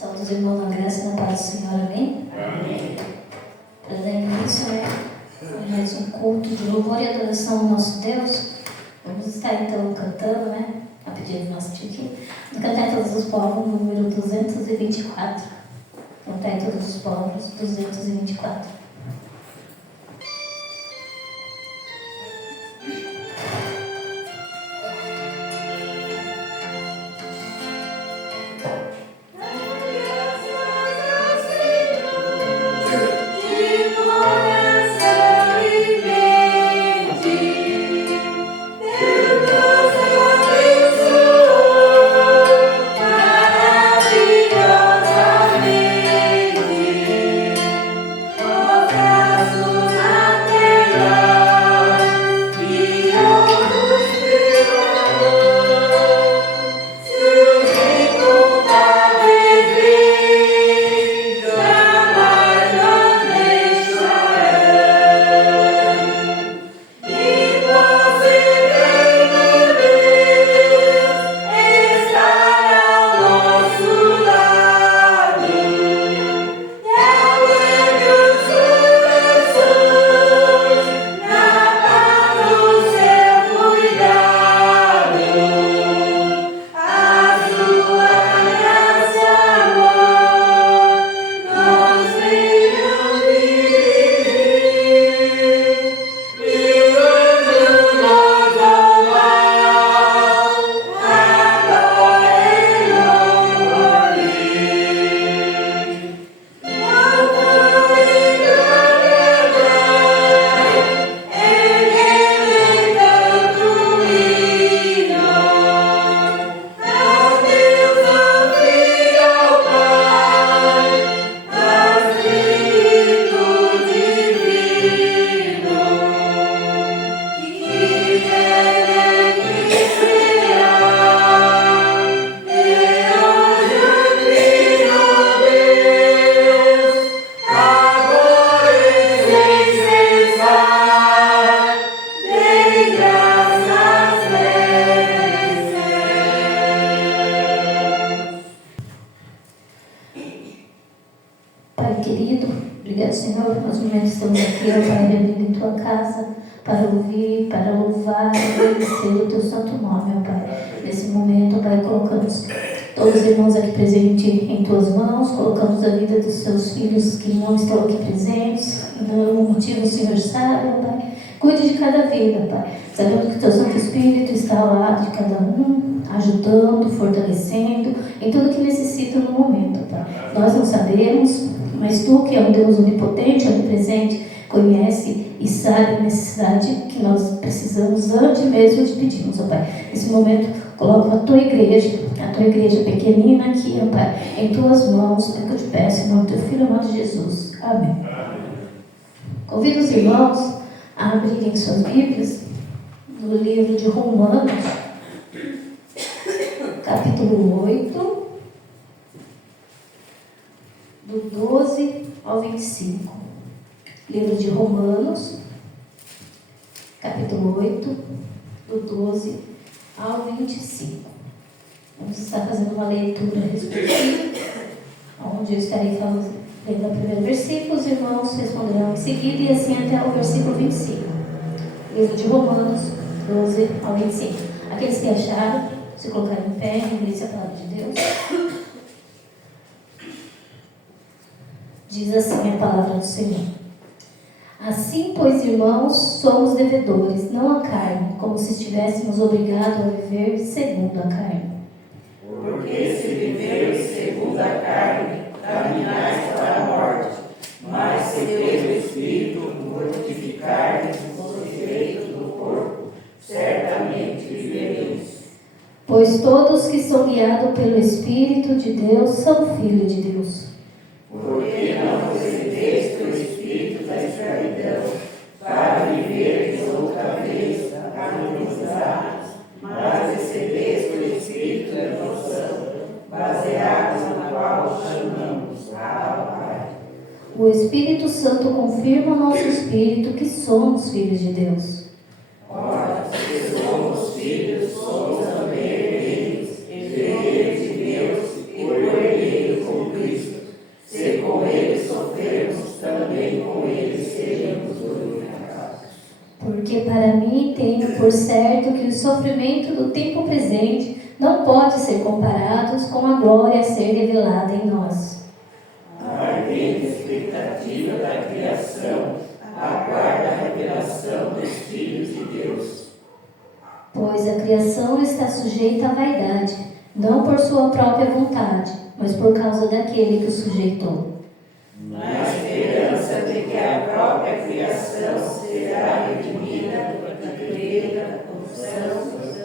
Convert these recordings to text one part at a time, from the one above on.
Saúde os irmãos na graça e na paz do Senhor, amém? Amém. Para dar início a mais um culto de louvor e adoração ao nosso Deus, vamos estar então cantando, a pedido do nosso tio aqui, no Cantar Todos os Povos, número 224. Cantar Todos os Povos, 224. Todos os irmãos aqui presentes em tuas mãos, colocamos a vida dos seus filhos que não estão aqui presentes, o motivo o Senhor sabe, Pai. Cuide de cada vida, Pai. Sabemos que o teu Santo Espírito está ao lado de cada um, ajudando, fortalecendo, em tudo que necessita no momento, Pai. Nós não sabemos, mas tu, que é um Deus onipotente, onipresente, conhece e sabe a necessidade que nós precisamos antes mesmo de pedirmos, ó Pai. Nesse momento, coloco a tua igreja pequenina aqui, ó Pai, em tuas mãos, é que eu te peço, em nome do teu Filho amado Jesus. Amém. Convido os irmãos a abrirem suas Bíblias no livro de Romanos, capítulo 8, do 12 ao 25. Livro de Romanos, capítulo 8, do 12 ao 25. Vamos estar fazendo uma leitura respectiva, onde eu estarei falando lendo o primeiro versículo, os irmãos responderão em seguida, e assim até o versículo 25. Livro de Romanos, 12 ao 25. Aqueles que acharam, se colocarem em pé, lembrem-se a palavra de Deus. Diz assim a palavra do Senhor. Assim, pois, irmãos, somos devedores, não à carne, como se estivéssemos obrigados a viver segundo a carne. Porque se viveres segundo a carne, caminhais para a morte, mas se pelo Espírito mortificardes os defeitos do corpo, certamente vivereis. Pois todos que são guiados pelo Espírito de Deus são filhos de Deus. Porque não recebeis pelo Espírito da escravidão, para viveres outra vez atemorizados, mas recebeis pelo Espírito da adoção, baseados na qual chamamos Abba, Pai. O Espírito Santo confirma ao nosso espírito que somos filhos de Deus. Ora, se somos filhos, somos também herdeiros, herdeiros de Deus e co-herdeiros com Se com ele sofremos, também com ele seremos glorificados. Porque para mim tenho por certo que o sofrimento do tempo presente não pode ser comparados com a glória a ser revelada em nós. A ardente expectativa da criação aguarda a revelação dos filhos de Deus. Pois a criação está sujeita à vaidade, não por sua própria vontade, mas por causa daquele que o sujeitou. Na esperança de que a própria criação será redimida da dureza da corrupção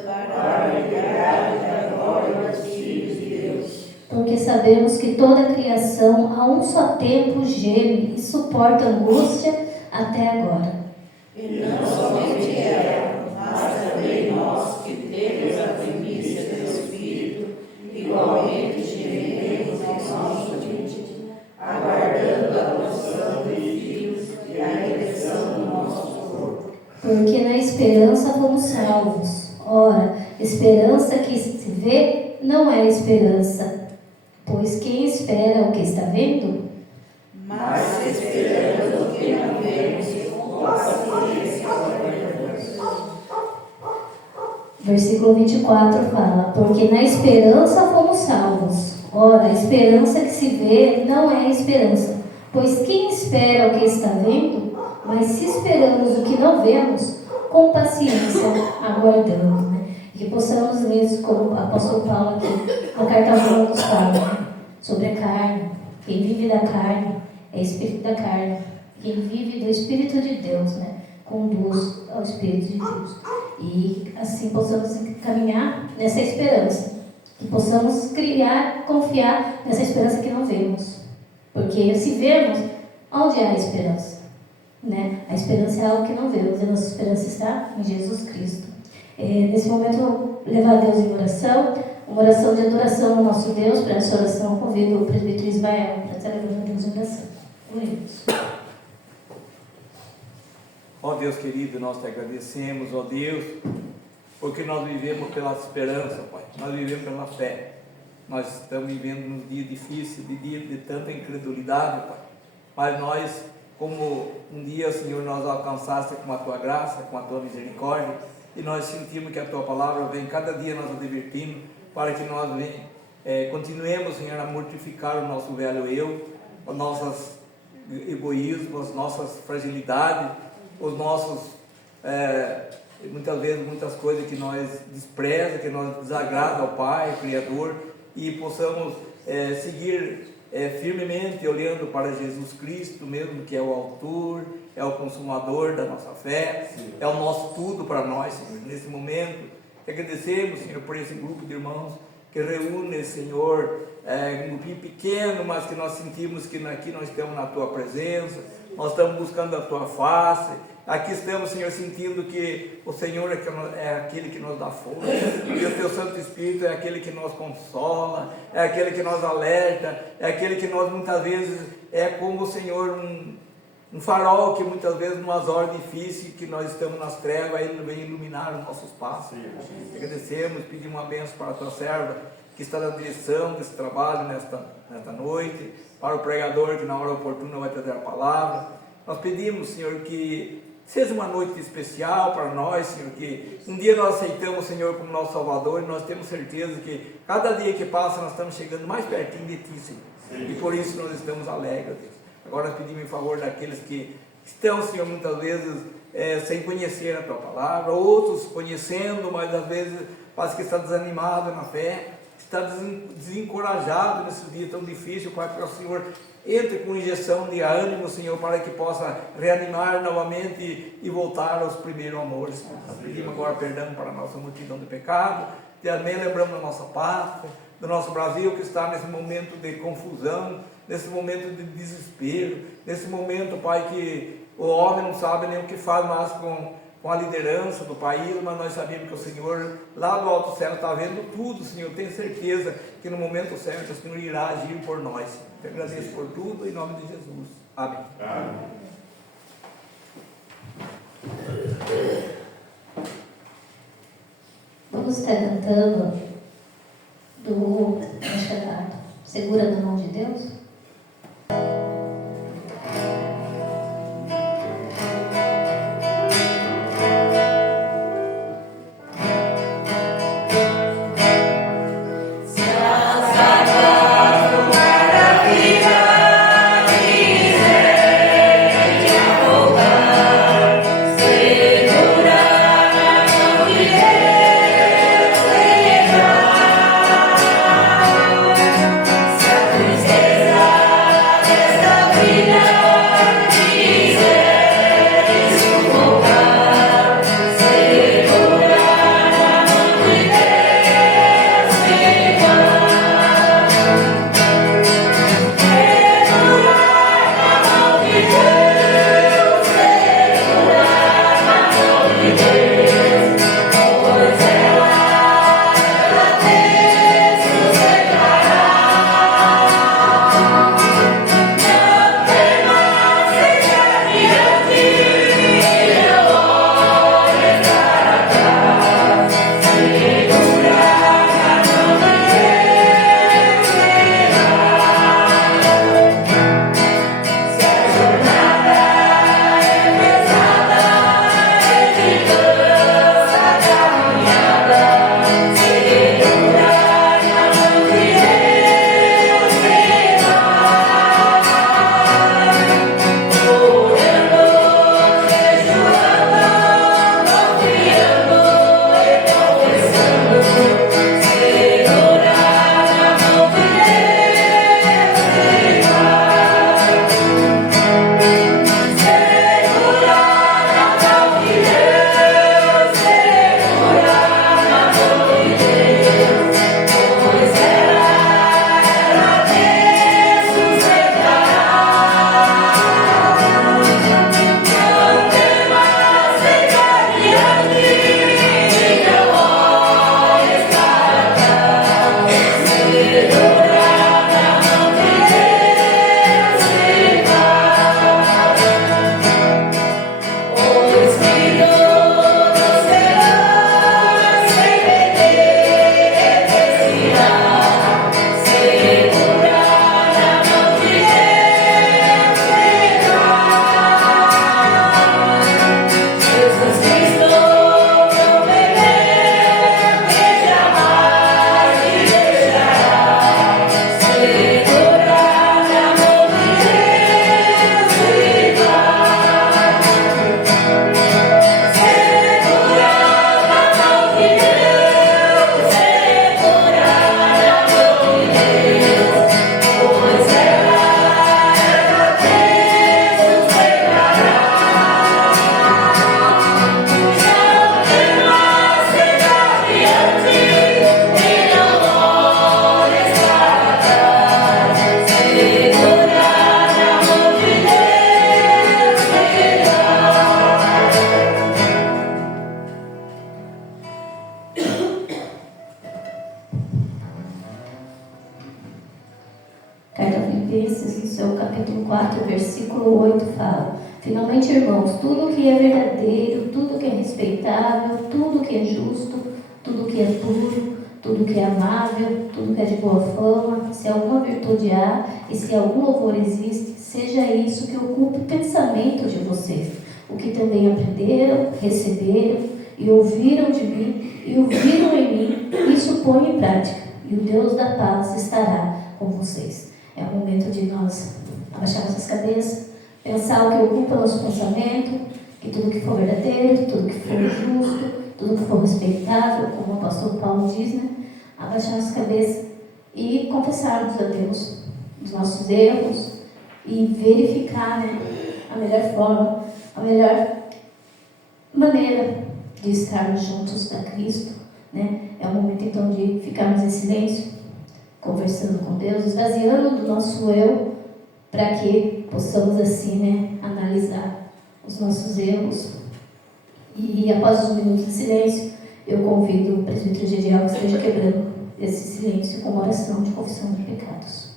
para a liberdade da glória dos filhos de Deus. Porque sabemos que toda a criação a um só tempo geme e suporta angústia até agora. E não somente ela, mas também nós que temos a primícia do Espírito, igualmente gememos em nosso mente, aguardando a adoção de filhos e a redenção do nosso corpo. Porque na esperança fomos salvos. Ora, esperança que se vê não é esperança, pois quem espera o que está vendo? Mas esperando o que não vemos, com paciência aguardamos. Versículo 24 fala: porque na esperança fomos salvos. Ora, a esperança que se vê não é esperança, pois quem espera o que está vendo? Mas se esperamos o que não vemos, com paciência aguardamos. E que possamos ler, como o apóstolo Paulo aqui, na carta aos Romanos fala, né? Sobre a carne. Quem vive da carne é espírito da carne. Quem vive do Espírito de Deus, né? Conduz ao Espírito de Deus. E assim possamos caminhar nessa esperança. Que possamos criar, confiar nessa esperança que não vemos. Porque se vemos, onde há a esperança? Né? A esperança é algo que não vemos. A nossa esperança está em Jesus Cristo. Nesse momento, eu vou levar Deus em oração. Uma oração de adoração ao nosso Deus. Para essa oração, convido o presbítero Ismael para estar levando Deus em oração. Oremos. Ó Deus querido, nós te agradecemos, ó Deus, porque nós vivemos pela esperança, Pai. Nós vivemos pela fé. Nós estamos vivendo num dia difícil, dia de tanta incredulidade, Pai. Mas nós, como um dia, Senhor, nós alcançaste com a Tua graça, com a Tua misericórdia, e nós sentimos que a Tua palavra vem, cada dia nós advertimos, para que nós continuemos, Senhor, a mortificar o nosso velho eu, os nossos egoísmos, as nossas fragilidades, os nossos, muitas vezes, muitas coisas que nós desprezamos, que nós desagrada ao Pai, Criador, e possamos seguir firmemente olhando para Jesus Cristo mesmo, que é o autor, é o consumador da nossa fé, é o nosso tudo para nós, Senhor. Nesse momento, agradecemos, Senhor, por esse grupo de irmãos que reúne, Senhor, um grupinho pequeno, mas que nós sentimos que aqui nós estamos na Tua presença, nós estamos buscando a Tua face. Aqui estamos, Senhor, sentindo que o Senhor é aquele que nos dá força, e o Teu Santo Espírito é aquele que nos consola, é aquele que nos alerta, é aquele que nós muitas vezes é como o Senhor, um farol que muitas vezes, numas horas difíceis que nós estamos nas trevas, Ele vem iluminar os nossos passos. Agradecemos, pedimos uma bênção para a Tua serva, que está na direção desse trabalho nesta noite, para o pregador que na hora oportuna vai trazer a palavra. Nós pedimos, Senhor, que seja uma noite especial para nós, Senhor, que um dia nós aceitamos o Senhor como nosso Salvador, e nós temos certeza que cada dia que passa nós estamos chegando mais pertinho de Ti, Senhor, e por isso nós estamos alegres, Deus. Agora nós pedimos em favor daqueles que estão, Senhor, muitas vezes sem conhecer a Tua palavra, outros conhecendo, mas às vezes parece que está desanimado na fé, está desencorajado nesse dia tão difícil, Pai, para o Senhor entre com injeção de ânimo, Senhor, para que possa reanimar novamente e voltar aos primeiros amores. Nós pedimos agora perdão para a nossa multidão de pecado, também lembramos da nossa pátria, do nosso Brasil, que está nesse momento de confusão, nesse momento de desespero, nesse momento, Pai, que o homem não sabe nem o que faz mais com a liderança do país, mas nós sabemos que o Senhor, lá do alto céu, está vendo tudo, Senhor. Tenho certeza que no momento certo o Senhor irá agir por nós. Te agradeço por tudo, em nome de Jesus. Amém. Amém. Vamos estar cantando acho que é Segura na Mão de Deus. Finalmente, irmãos, tudo que é verdadeiro, tudo que é respeitável, tudo que é justo, tudo que é puro, tudo que é amável, tudo que é de boa fama, se alguma virtude há e se algum louvor existe, seja isso que ocupe o pensamento de vocês, o que também aprenderam, receberam e ouviram de mim e ouviram em mim, isso põe em prática, e o Deus da paz estará com vocês. É o momento de nós abaixar nossas cabeças, pensar o que ocupa nosso pensamento, que tudo que for verdadeiro, tudo que for justo, tudo que for respeitável, como o apóstolo Paulo diz, né? Abaixar nossa cabeça e confessarmos a Deus os nossos erros e verificar, né, a melhor forma, a melhor maneira de estarmos juntos a Cristo, né? É o momento então de ficarmos em silêncio, conversando com Deus, esvaziando do nosso eu, para que possamos assim, né, analisar os nossos erros. E após os minutos de silêncio, eu convido o presbítero Gediel que esteja quebrando esse silêncio com uma oração de confissão de pecados.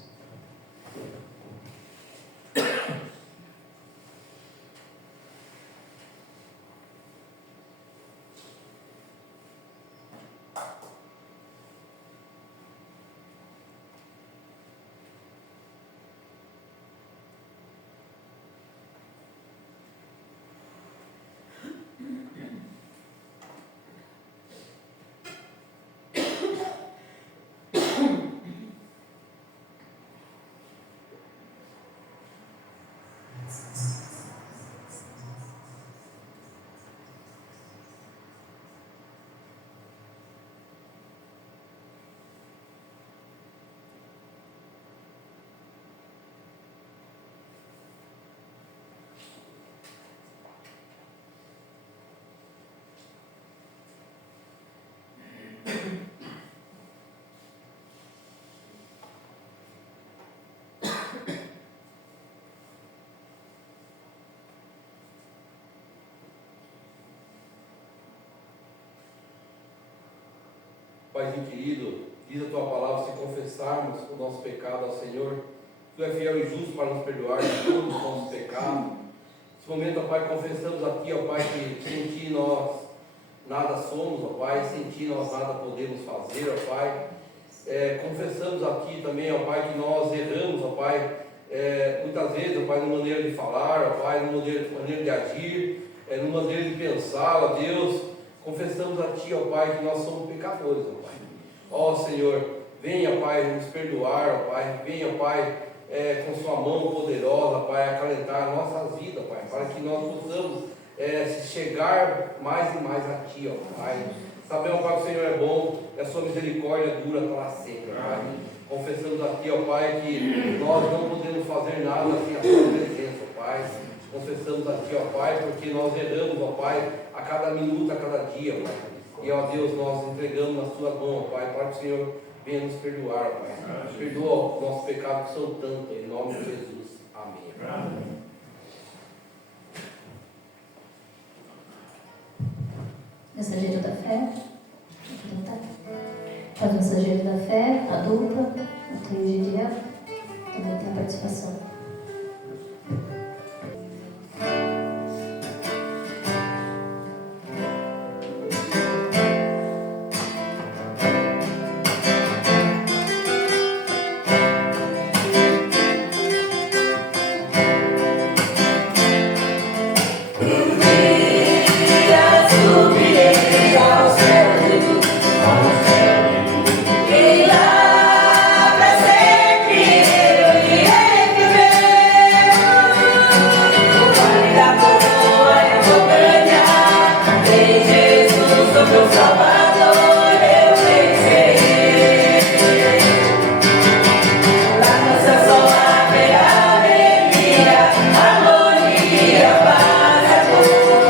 Paizinho querido, diz a tua palavra, se confessarmos o nosso pecado ao Senhor, tu é fiel e justo para nos perdoar de todos os nossos pecados. Nesse momento, ó Pai, confessamos a ti, ó Pai, que sem ti nós nada somos, ó Pai, sem ti nós nada podemos fazer, ó Pai. Confessamos a ti também, ó Pai, que nós erramos, ó Pai, muitas vezes, ó Pai, na maneira de falar, ó Pai, na maneira de agir, na maneira de pensar, ó Deus. Confessamos a ti, ó Pai, que nós somos pecadores, ó Pai. Ó Senhor, venha, Pai, nos perdoar, ó Pai, venha, Pai, com sua mão poderosa, Pai, acalentar nossas vidas, Pai, para que nós possamos chegar mais e mais a ti, ó Pai. Sabemos, Pai, que o Senhor é bom, e a sua misericórdia dura para sempre, ó Pai. Confessamos a ti, ó Pai, que nós não podemos fazer nada sem a tua presença, ó Pai. Confessamos a ti, ó Pai, porque nós erramos, ó Pai, a cada minuto, a cada dia, Pai. E, ó Deus, nós entregamos na tua mão, ó Pai, para que o Senhor venha nos perdoar, ó Pai. Perdoa os nossos pecados, que são tantos, em nome de Jesus. Amém. Mensageiro da fé. Faz o mensageiro da fé, a dupla, o trio de dia, também tem a participação. Harmonia, paz, amor.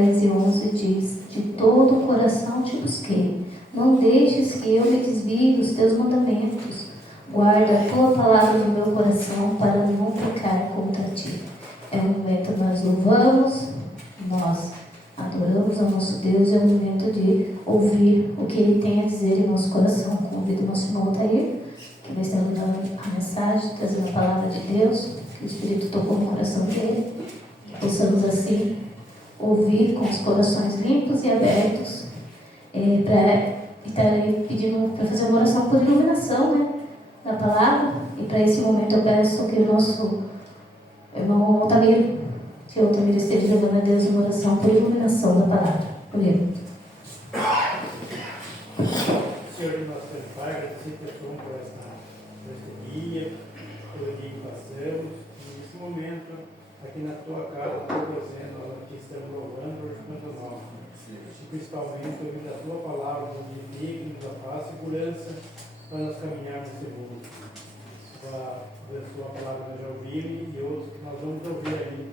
10 e 11 diz: de todo o coração te busquei, não deixes que eu me desvie dos teus mandamentos. Guarda a tua palavra no meu coração para não pecar contra ti. É um momento que nós louvamos, nós adoramos ao nosso Deus, é um momento de ouvir o que Ele tem a dizer em nosso coração. Convido o nosso irmão Altair, que vai estar dando a mensagem, trazendo a palavra de Deus, que o Espírito tocou no coração dele, que possamos assim ouvir com os corações limpos e abertos, para estar aí pedindo para fazer uma oração por iluminação, né, da palavra. E para esse momento eu peço que o nosso irmão Altamiro, que o Altamiro esteja jogando a Deus uma oração por iluminação da palavra. Por ele. Senhor, nosso Pai, agradecer por esse dia, pelo dia que passamos, e nesse momento, aqui na tua casa, nós aqui estamos louvando por teu nome. E principalmente ouvindo a tua palavra, no dia digno, da paz e segurança, para nós caminharmos nesse mundo. A tua palavra nós já ouvimos e outros que nós vamos ouvir ali,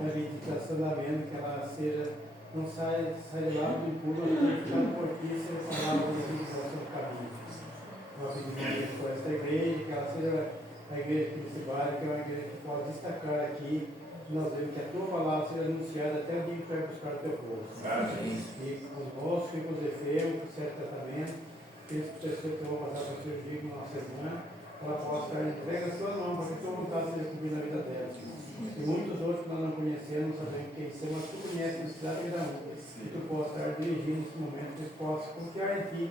na meditação da mente, que ela seja, não saia lá do impuro, mas ficar no portício e falar da meditação do caminho. Nós pedimos por esta igreja, que ela seja a igreja que nesse bairro, que é uma igreja que pode destacar aqui. Nós vemos que a tua palavra seja anunciada até o dia que vai buscar o teu povo. E conosco, e com os enfermos, com certo tratamento, que as pessoas que vão passar por cirurgia com uma semana, ela possa estar entregue às tuas mãos, para que a tua vontade seja cumprida na vida delas. E muitos outros que nós não conhecemos, sabemos quem são, mas tu conheces a necessidade de cada um. Que tu possa estar dirigindo nesse momento, que eles possam confiar em ti,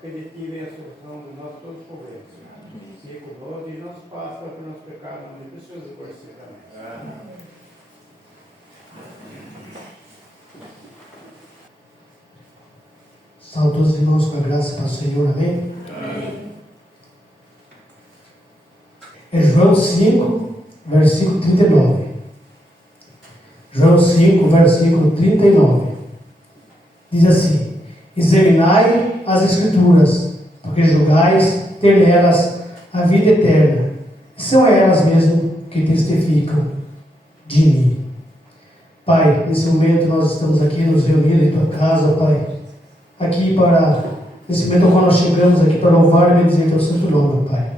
que de ti vem a solução de nós todos os problemas. Fique conosco e nossos passos para que o nosso pecado não me precisa de conhecer também. Salve todos os irmãos com a graça para o Senhor, amém? Amém. É João 5, versículo 39. João 5, versículo 39. Diz assim: examinai as Escrituras, porque julgais ter nelas a vida eterna, e são elas mesmo que testificam de mim. Pai, nesse momento nós estamos aqui nos reunindo em tua casa, Pai. Aqui nesse momento quando nós chegamos aqui para louvar e bendizer teu santo nome, Pai.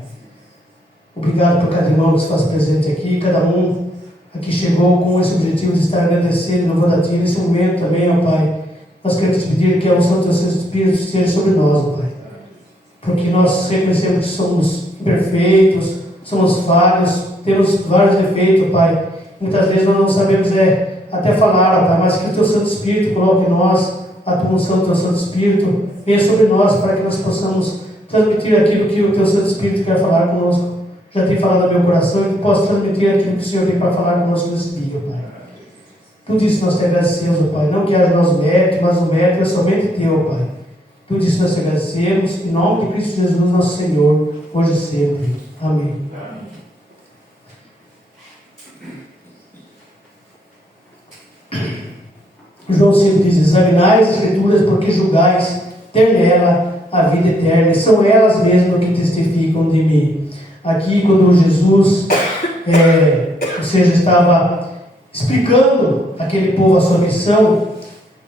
Obrigado por cada irmão que se faz presente aqui, cada um aqui chegou com esse objetivo de estar agradecendo e louvando a ti. Nesse momento também, ó Pai, nós queremos te pedir que a unção do teu Santo Espírito esteja sobre nós, ó Pai. Porque nós sempre somos imperfeitos, somos falhos, temos vários defeitos, Pai. Muitas vezes nós não sabemos até falar, ó Pai, mas que o teu Santo Espírito coloque em nós a tua unção do teu Santo Espírito, venha sobre nós para que nós possamos transmitir aquilo que o teu Santo Espírito quer falar conosco. Já tem falado no meu coração e que possa transmitir aquilo que o Senhor tem para falar conosco nesse dia, Pai. Tudo isso nós te agradecemos, Pai. Não que haja nosso mérito, mas o mérito é somente teu, Pai. Tudo isso nós te agradecemos, em nome de Cristo Jesus, nosso Senhor, hoje e sempre. Amém. João 5 diz: examinai as Escrituras, porque julgais ter nela a vida eterna, e são elas mesmas que testificam de mim. Aqui, quando Jesus, estava explicando aquele povo a sua missão,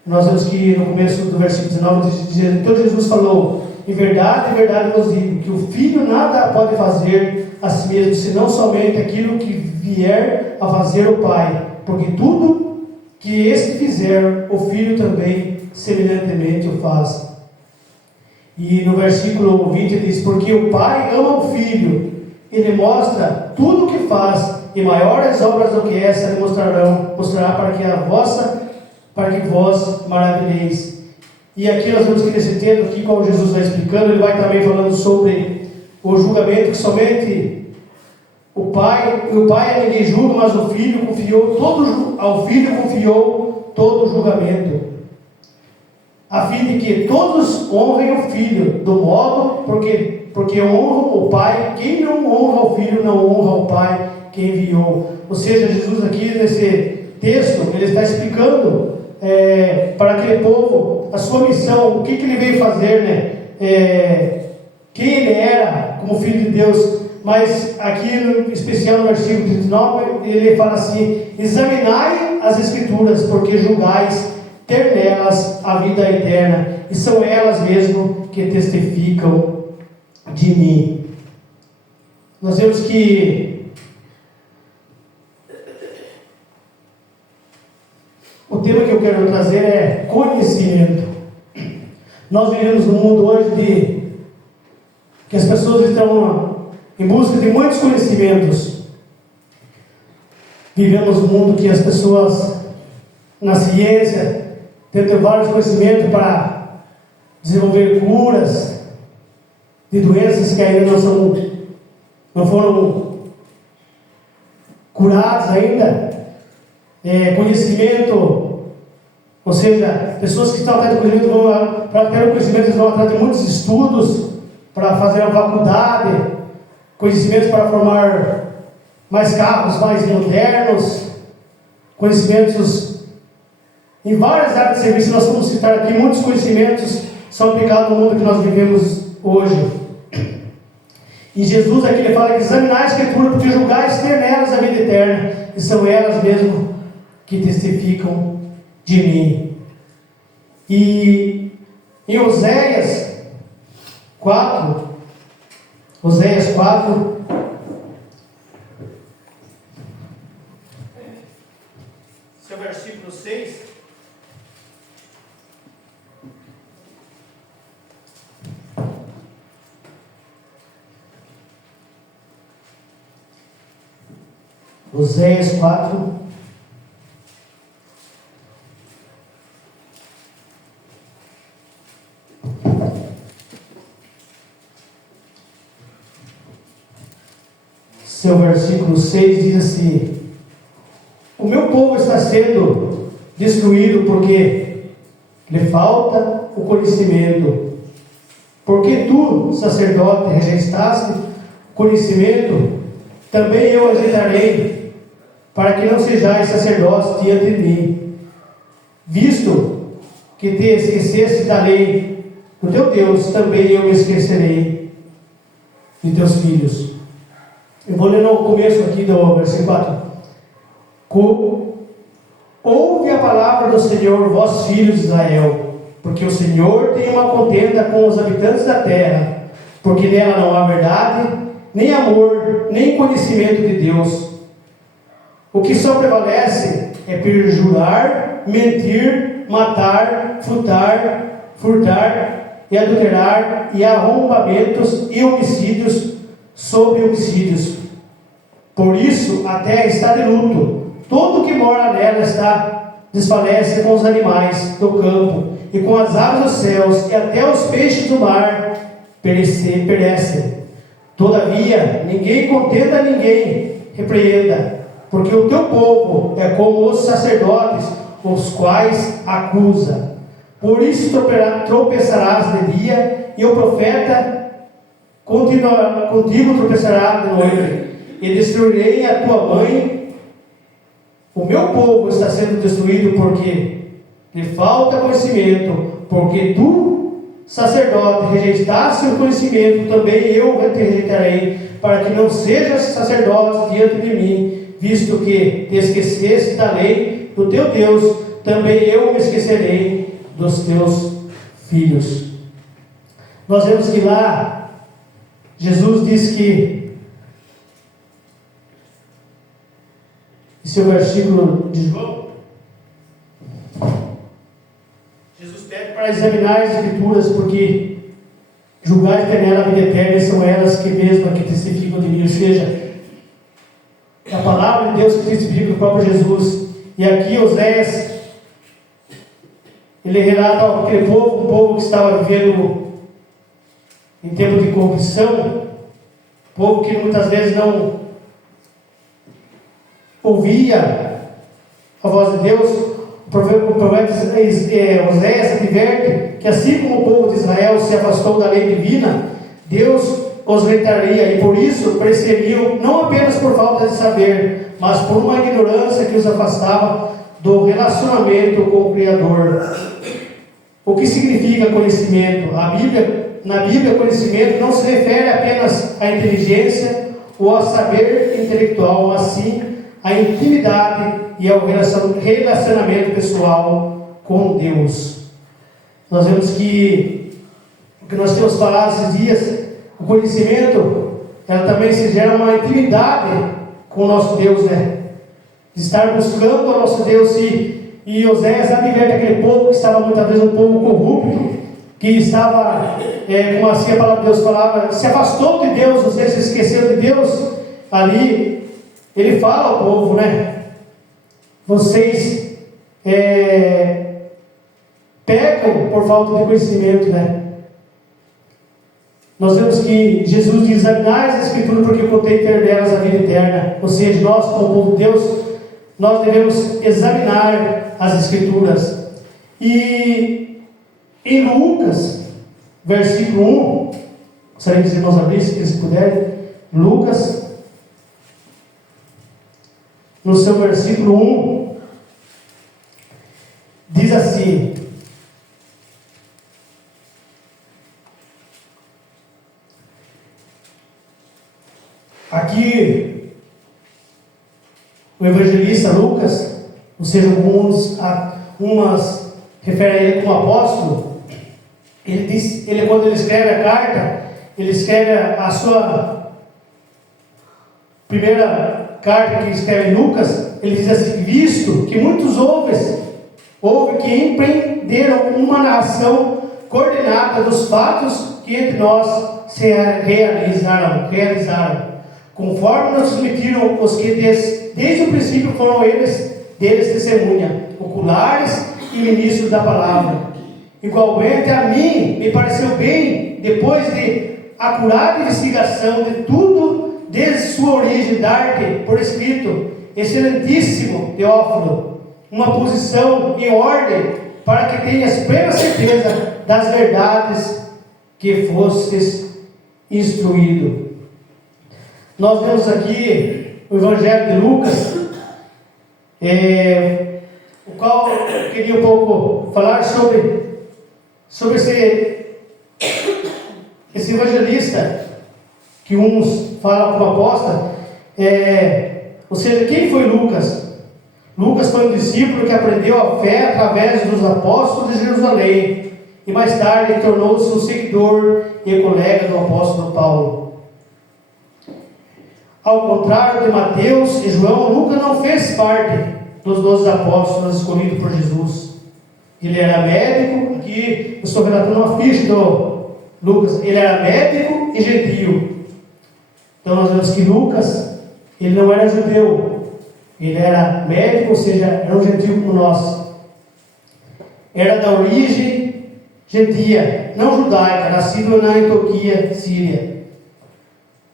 nós vemos que no começo do versículo 19 diz: então Jesus falou: em verdade vos digo, que o Filho nada pode fazer a si mesmo, senão somente aquilo que vier a fazer o Pai, porque tudo que este fizer, o Filho também semelhantemente o faz. E no versículo 20 diz: porque o Pai ama o Filho, Ele mostra tudo o que faz, e maiores obras do que essa Ele mostrará para que vós maravilheis. E aqui nós vemos que nesse texto, aqui como Jesus vai explicando, Ele vai também falando sobre o julgamento que somente o Pai ninguém julga, mas o Filho confiou todo o julgamento, a fim de que todos honrem o Filho, do modo, porque honram o Pai. Quem não honra o Filho, não honra o Pai que enviou. Ou seja, Jesus aqui nesse texto, Ele está explicando para aquele povo a sua missão, o que Ele veio fazer, quem Ele era como Filho de Deus. Mas aqui, em especial no versículo 39, ele fala assim: examinai as Escrituras, porque julgais ter nelas a vida eterna, e são elas mesmo que testificam de mim. Nós vemos que o tema que eu quero trazer é conhecimento. Nós vivemos num mundo hoje que as pessoas estão em busca de muitos conhecimentos. Vivemos num mundo que as pessoas, na ciência, tentam vários conhecimentos para desenvolver curas de doenças que ainda não foram curadas ainda. Conhecimento, ou seja, pessoas que estão atrás do conhecimento para ter o conhecimento, eles vão atrás de muitos estudos para fazer a faculdade, conhecimentos para formar mais carros mais modernos, conhecimentos em várias áreas de serviço. Nós vamos citar aqui muitos conhecimentos são aplicados no mundo que nós vivemos hoje. E Jesus aqui ele fala que examinar a Escritura, porque julgais ter nelas a vida eterna, e são elas mesmo que testificam de mim. E em Oséias 4, seu versículo 6. Oséias 4, seu versículo 6 diz assim: o meu povo está sendo destruído porque lhe falta o conhecimento. Porque tu, sacerdote, rejeitaste o conhecimento, também eu rejeitarei, para que não sejais sacerdotes diante de mim. Visto que te esqueceste da lei do teu Deus, também eu me esquecerei de teus filhos. Eu vou ler no começo aqui do versículo 4. Ouve a palavra do Senhor, vós filhos de Israel, porque o Senhor tem uma contenda com os habitantes da terra, porque nela não há verdade, nem amor, nem conhecimento de Deus. O que só prevalece é perjurar, mentir, matar, furtar e adulterar, e arrombamentos e homicídios sobre homicídios. Por isso a terra está de luto, todo que mora nela desfalece com os animais do campo e com as aves dos céus, e até os peixes do mar perecem. Todavia ninguém contenda a ninguém, repreenda, porque o teu povo é como os sacerdotes, os quais acusa. Por isso tropeçarás de dia, e o profeta contigo tropeçará de noite, e destruirei a tua mãe. O meu povo está sendo destruído porque lhe falta conhecimento, porque tu, sacerdote, rejeitaste o conhecimento, também eu te rejeitarei, para que não sejas sacerdote diante de mim, visto que te esqueceste da lei do teu Deus, também eu me esquecerei dos teus filhos. Nós vemos que lá Jesus diz que, esse é o versículo de João, Jesus pede para examinar as Escrituras, porque julgar ter nela a vida eterna, são elas que mesmas que testificam de mim. Ou seja, a palavra de Deus que testifica do próprio Jesus. E aqui Oséias, ele relata aquele povo, um povo que estava vivendo em tempo de corrupção, povo que muitas vezes não ouvia a voz de Deus. O profeta Oséias adverte que assim como o povo de Israel se afastou da lei divina, Deus os rejeitaria, e por isso pereceríam, não apenas por falta de saber, mas por uma ignorância que os afastava do relacionamento com o Criador. O que significa conhecimento? Na Bíblia, conhecimento não se refere apenas à inteligência ou ao saber intelectual, mas sim à intimidade e ao relacionamento pessoal com Deus. Nós vemos que o que nós temos falado esses dias, o conhecimento, ela também se gera uma intimidade com o nosso Deus, né? De estar buscando o nosso Deus. E Oséias adverte aquele povo que estava muitas vezes um povo corrupto, que estava, como assim a palavra de Deus falava, se afastou de Deus, você se esqueceu de Deus. Ali ele fala ao povo, né? Vocês pecam por falta de conhecimento, né? Nós vemos que Jesus diz: examinai as Escrituras, porque contém ter delas a vida eterna. Ou seja, nós, como povo de Deus, nós devemos examinar as Escrituras. E em Lucas, versículo 1, gostaria que os irmãos abrissem, se puderem. Lucas, no seu versículo 1, diz assim: aqui o evangelista Lucas, ou seja, umas refere a ele como apóstolo. Ele diz, quando ele escreve a carta, ele escreve a sua primeira carta que escreve em Lucas. Ele diz assim: visto que muitos houve que empreenderam uma narração coordenada dos fatos que entre nós se realizaram, conforme nos transmitiram os que desde o princípio foram deles testemunha, oculares e ministros da palavra. Igualmente a mim me pareceu bem, depois de acurada investigação de tudo desde sua origem, dar-te por escrito, excelentíssimo Teófilo, uma posição em ordem, para que tenhas plena certeza das verdades que fostes instruído. Nós vemos aqui o Evangelho de Lucas, o qual eu queria um pouco falar sobre esse evangelista, que uns falam como apóstolo. Ou seja, quem foi Lucas? Lucas foi um discípulo que aprendeu a fé através dos apóstolos de Jerusalém, e mais tarde tornou-se um seguidor e colega do apóstolo Paulo. Ao contrário de Mateus e João, Lucas não fez parte dos 12 apóstolos escolhidos por Jesus. Ele era médico. Aqui eu estou relatando uma ficha do Lucas. Ele era médico e gentio. Então nós vemos que Lucas, ele não era judeu, ele era médico, ou seja, era um gentio como nós. Era da origem gentia, não judaica, nascido na Antioquia, Síria.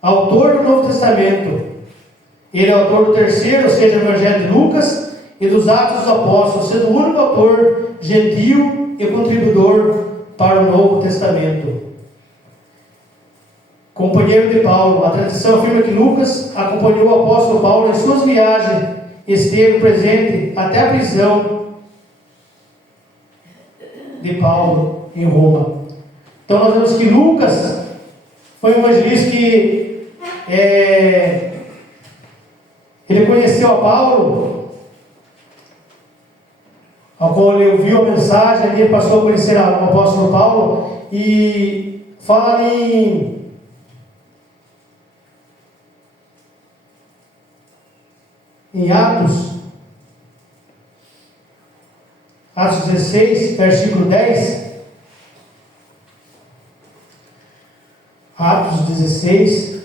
Autor do Novo Testamento. Ele é autor do terceiro, ou seja, o Evangelho de Lucas, e dos Atos dos Apóstolos, sendo o único autor gentil e contribuidor para o Novo Testamento. Companheiro de Paulo. A tradição afirma que Lucas acompanhou o apóstolo Paulo em suas viagens e esteve presente até a prisão de Paulo em Roma. Então nós vemos que Lucas foi um evangelista que ele conheceu a Paulo, ao qual ele ouviu a mensagem, ele passou a conhecer o apóstolo Paulo, e fala em Atos 16, versículo 10. Atos 16,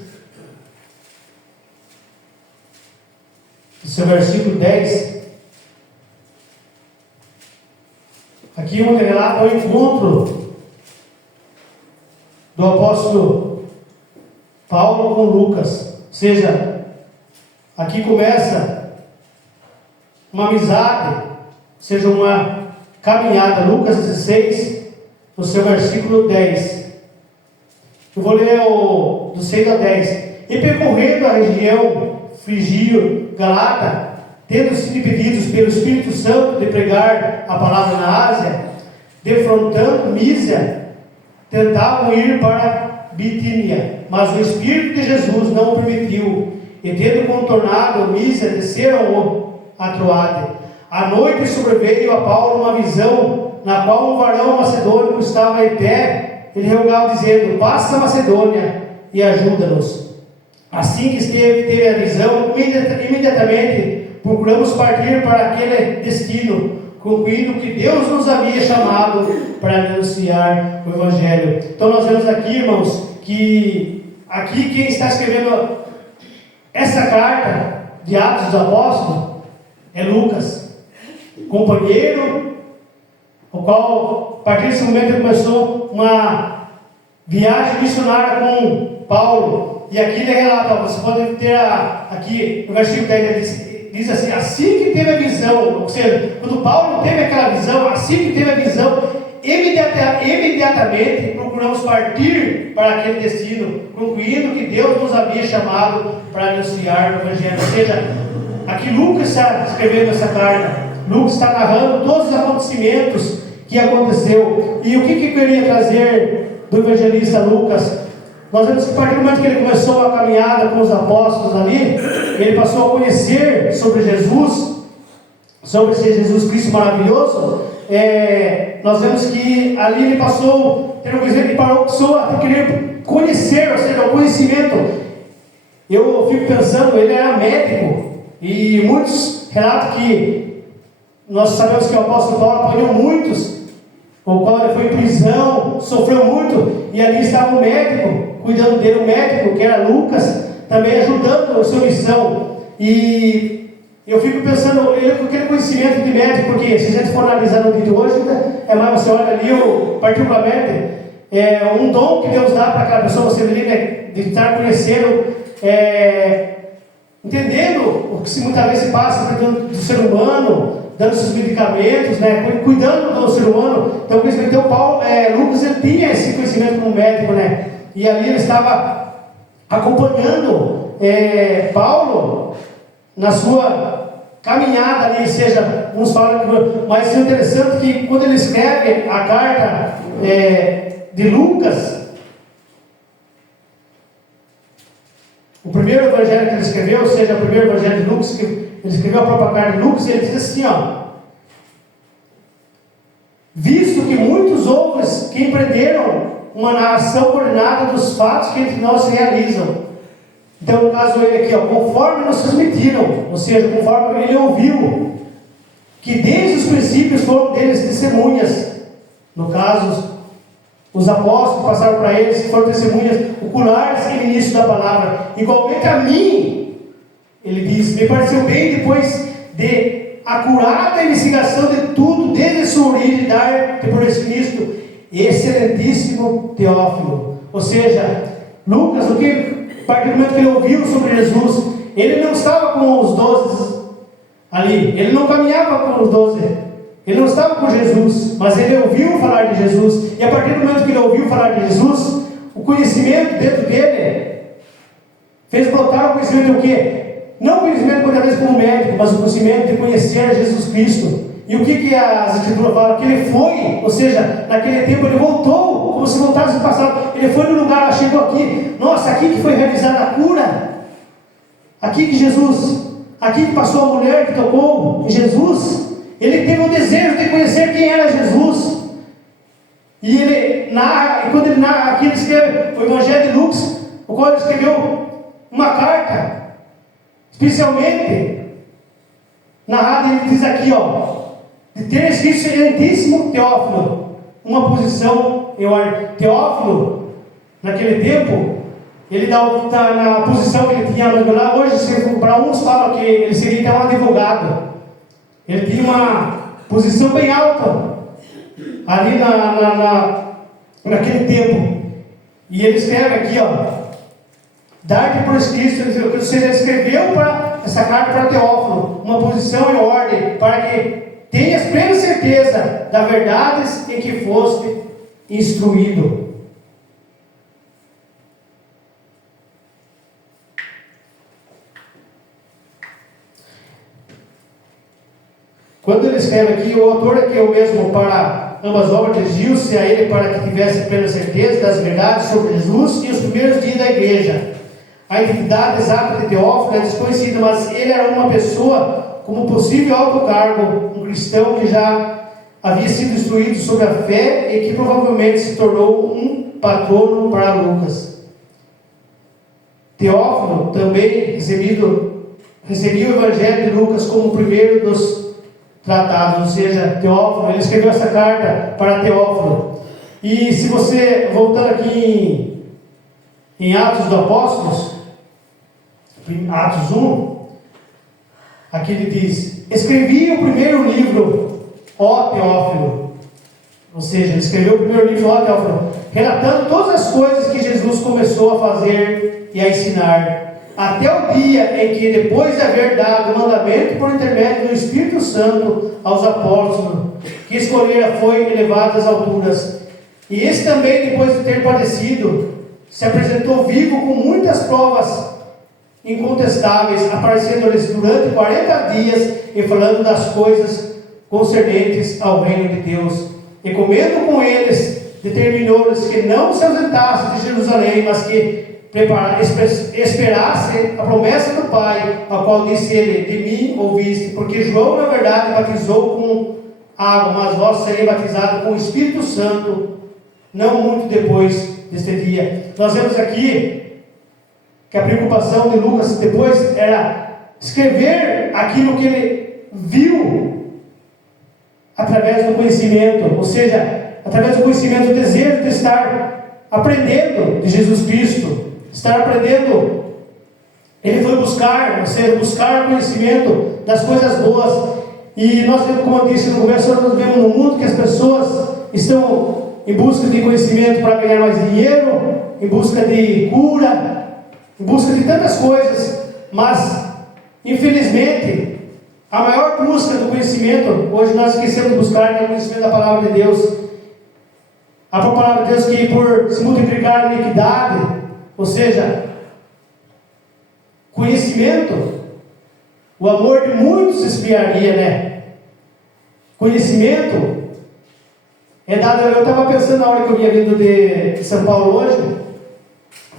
seu versículo 10. Aqui um relata o encontro do apóstolo Paulo com Lucas. Ou seja, aqui começa uma amizade, ou seja, uma caminhada. Lucas 16, no seu versículo 10. Eu vou ler do 6 a 10. E percorrendo a região Frígio-Galata, tendo sido impedidos pelo Espírito Santo de pregar a palavra na Ásia, defrontando Mísia, tentavam ir para Bitínia, mas o Espírito de Jesus não o permitiu, e tendo contornado Mísia, desceram a Troade. À noite sobreveio a Paulo uma visão, na qual um varão macedônio estava em pé, ele rogava dizendo: passa a Macedônia e ajuda-nos. Assim que teve a visão, imediatamente procuramos partir para aquele destino, concluindo que Deus nos havia chamado para anunciar o Evangelho. Então nós vemos aqui, irmãos, que aqui quem está escrevendo essa carta de Atos dos Apóstolos é Lucas, companheiro, o qual, a partir desse momento, ele começou uma viagem missionária com Paulo. E aqui ele relata, você pode ter aqui no versículo 10, ele diz assim: assim que teve a visão, ou seja, quando Paulo teve aquela visão, assim que teve a visão, imediatamente procuramos partir para aquele destino, concluindo que Deus nos havia chamado para anunciar o Evangelho. Ou seja, aqui Lucas está escrevendo essa carta, Lucas está narrando todos os acontecimentos que aconteceu. E o que eu queria trazer do evangelista Lucas? Nós vemos que a partir do momento que ele começou a caminhada com os apóstolos ali, ele passou a conhecer sobre Jesus, sobre esse Jesus Cristo maravilhoso. Nós vemos que ali ele passou a querer conhecer, ou seja, o conhecimento. Eu fico pensando, ele era médico, e muitos relatam que nós sabemos que o apóstolo Paulo apanhou muitos, o qual ele foi em prisão, sofreu muito, e ali estava o médico cuidando dele, o médico que era Lucas, também ajudando a sua missão. E eu fico pensando, ele com aquele conhecimento de médico, porque se a gente for analisar no dia de hoje, é mais você olha ali, particularmente, um dom que Deus dá para aquela pessoa, você vê, de estar conhecendo, entendendo o que muitas vezes se passa do ser humano, dando seus medicamentos, cuidando do ser humano. Então, Lucas ele tinha esse conhecimento como médico, e ali ele estava acompanhando Paulo na sua caminhada ali, seja, uns falam, mas é interessante que quando ele escreve a carta de Lucas, o primeiro evangelho que ele escreveu, ou seja, o primeiro evangelho de Lucas, que ele escreveu a própria carta de Lucas, ele diz assim, visto que muitos outros que empreenderam uma narração coordenada dos fatos que entre nós se realizam. Então, no caso ele aqui, conforme nos transmitiram, ou seja, conforme ele ouviu, que desde os princípios foram deles testemunhas. No caso, os apóstolos passaram para eles, foram testemunhas oculares e ministros da palavra. Igualmente a mim, ele diz, me pareceu bem depois de acurada investigação de tudo, desde a sua origem, dar por Cristo, excelentíssimo Teófilo. Ou seja, Lucas, a partir do momento que ele ouviu sobre Jesus, ele não estava com os 12 ali, ele não caminhava com os 12, ele não estava com Jesus, mas ele ouviu falar de Jesus, e a partir do momento que ele ouviu falar de Jesus, o conhecimento dentro dele fez brotar o conhecimento do quê? Não o conhecimento muitas vezes como médico, mas o conhecimento de conhecer Jesus Cristo. E o que as Escrituras falam? Que ele foi, ou seja, naquele tempo ele voltou, como se voltasse no passado. Ele foi no lugar, chegou aqui. Nossa, aqui que foi realizada a cura. Aqui que aqui que passou a mulher que tocou em Jesus. Ele teve o desejo de conhecer quem era Jesus. E ele narra, e quando ele narra, aqui ele escreve o Evangelho de Lucas, o qual ele escreveu uma carta, especialmente narrada, ele diz aqui, de ter escrito excelentíssimo Teófilo, uma posição, Teófilo, naquele tempo, ele na posição que ele tinha lá, hoje, para uns falam que ele seria até um advogado, ele tinha uma posição bem alta, ali naquele tempo, e ele escreve aqui, dar-te por escrito, ou seja, ele escreveu para essa carta para Teófilo, uma posição e ordem, para que tenhas plena certeza das verdades em que foste instruído. Quando ele escreve aqui, o autor aqui é o mesmo para ambas obras, dirigiu-se a ele para que tivesse plena certeza das verdades sobre Jesus e os primeiros dias da igreja. A identidade exata de Teófilo é desconhecida, mas ele era uma pessoa como possível alto cargo, um cristão que já havia sido instruído sobre a fé e que provavelmente se tornou um patrono para Lucas. Teófilo também recebia o Evangelho de Lucas como o primeiro dos tratados, ou seja, Teófilo, ele escreveu essa carta para Teófilo. E se você, voltando aqui em Atos dos Apóstolos, em Atos 1, aqui ele diz: escrevi o primeiro livro, ó Teófilo. Ou seja, ele escreveu o primeiro livro, ó Teófilo, relatando todas as coisas que Jesus começou a fazer e a ensinar, até o dia em que, depois de haver dado o mandamento por intermédio do Espírito Santo aos apóstolos, que escolhera, foi elevado às alturas. E esse também, depois de ter padecido, se apresentou vivo com muitas provas incontestáveis, aparecendo-lhes durante 40 dias e falando das coisas concernentes ao reino de Deus. E comendo com eles, determinou-lhes que não se ausentassem de Jerusalém, mas que esperasse a promessa do Pai, a qual disse ele: de mim ouviste, porque João na verdade batizou com água, mas vós sereis batizados com o Espírito Santo não muito depois deste dia. Nós vemos aqui que a preocupação de Lucas depois era escrever aquilo que ele viu através do conhecimento, ou seja, através do conhecimento, o desejo de estar aprendendo de Jesus Cristo, estar aprendendo. Ele foi buscar, ou seja, buscar conhecimento das coisas boas. E nós vemos, como eu disse no começo, nós vemos no mundo que as pessoas estão em busca de conhecimento para ganhar mais dinheiro, em busca de cura, em busca de tantas coisas, mas infelizmente a maior busca do conhecimento, hoje nós esquecemos de buscar, que é o conhecimento da palavra de Deus. A palavra de Deus que por se multiplicar a iniquidade, ou seja, conhecimento, o amor de muitos esfriaria, né? Conhecimento é dado. Eu estava pensando na hora que eu vinha vindo de São Paulo hoje,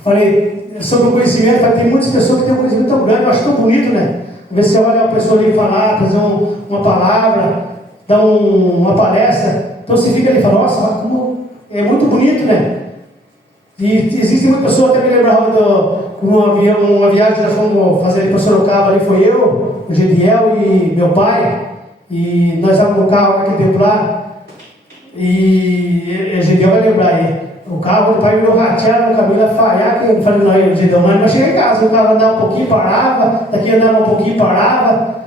falei sobre o conhecimento. Tem muitas pessoas que têm um conhecimento tão grande, eu acho tão bonito, né? Às vezes você olha uma pessoa ali falar, fazer uma palavra, dar uma palestra, então você fica ali e fala: nossa, como é muito bonito, né? E existem muitas pessoas, até me lembrava de uma viagem que nós fomos fazer para Sorocaba, ali foi eu, o Gediel e meu pai, e nós estávamos no carro naquele tempo lá, e o Gediel vai lembrar aí, o carro, o pai virou ratear no caminho, ia falhar, que eu falei: não, Gediel, mas não cheguei em casa, o carro andava um pouquinho, parava, daqui andava um pouquinho, parava,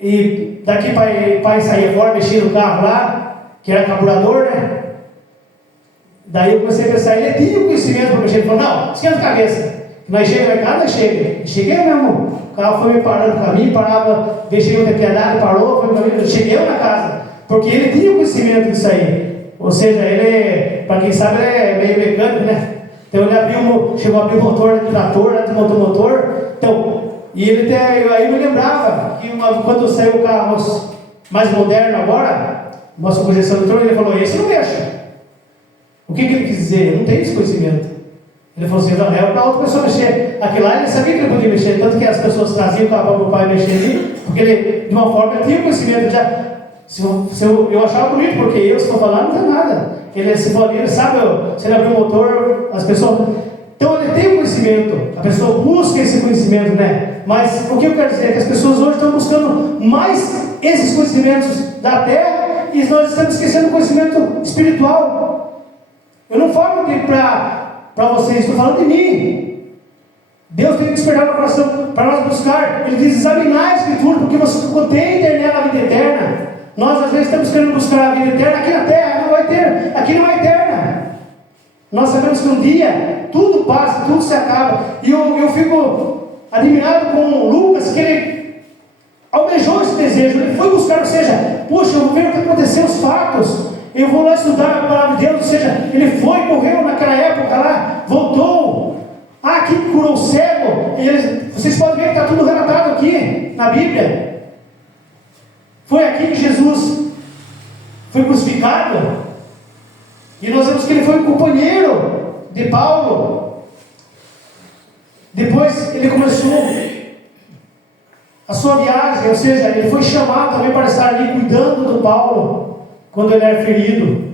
e daqui pai saía fora, mexia no carro lá, que era carburador, né? Daí eu comecei a pensar, ele tinha o conhecimento para mexer. Ele falou: não, esquenta a cabeça, nós chegamos em casa, chega. Cheguei mesmo, o carro foi me parando no caminho, parava, deixei outra piedade, parou, foi no caminho, cheguei na casa, porque ele tinha o conhecimento disso aí. Ou seja, ele, para quem sabe, ele é meio mecânico, né? Então ele chegou a abrir o motor do trator, desmontou o motor. Então, e ele aí eu me lembrava que quando saiu o carro mais moderno agora, nossa projeção do trono, ele falou: esse não mexe. O que ele quis dizer? Eu não tenho esse conhecimento. Ele falou assim: não, é para outra pessoa mexer. Aquilo lá ele sabia que ele podia mexer, tanto que as pessoas traziam o carro para o meu pai mexer ali, porque ele, de uma forma, ele tinha o conhecimento. Já, eu achava bonito, porque eu, se for falar, não tem nada. Ele, se for ali, ele sabe, se ele abrir o motor, as pessoas. Então ele tem o conhecimento, a pessoa busca esse conhecimento, né? Mas o que eu quero dizer é que as pessoas hoje estão buscando mais esses conhecimentos da terra e nós estamos esquecendo o conhecimento espiritual. Eu não falo para vocês, estou falando de mim. Deus tem que despertar no coração para nós buscar. Ele diz: examinar a Escritura, porque você contém nela a vida eterna. Nós às vezes estamos querendo buscar a vida eterna aqui na terra, não vai ter, aqui não é eterna. Nós sabemos que um dia tudo passa, tudo se acaba. E eu fico admirado com Lucas, que ele almejou esse desejo, ele foi buscar, ou seja, poxa, eu vou ver o que aconteceu, os fatos. Eu vou lá estudar a palavra de Deus, ou seja, ele foi, morreu naquela época lá, voltou. Aqui curou o cego. Vocês podem ver que está tudo relatado aqui na Bíblia. Foi aqui que Jesus foi crucificado. E nós vemos que ele foi companheiro de Paulo. Depois ele começou a sua viagem, ou seja, ele foi chamado também para estar ali cuidando do Paulo quando ele era ferido.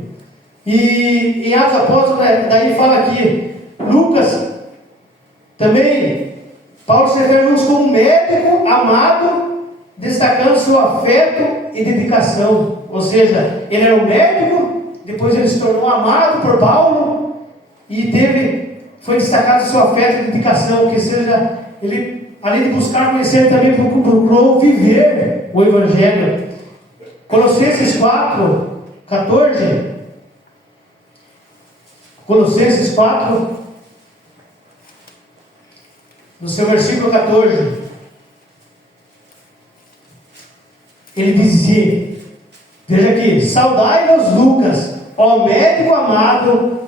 E em Atos Apóstolos, daí fala que Lucas também, Paulo se refere a Lucas como médico amado, destacando seu afeto e dedicação. Ou seja, ele era um médico, depois ele se tornou amado por Paulo e foi destacado seu afeto e dedicação, que seja, ele, além de buscar conhecer, ele também procurou viver o Evangelho. Colossenses 4, 14. Colossenses 4, no seu versículo 14, ele dizia, veja aqui, saudai-vos Lucas, ó médico amado,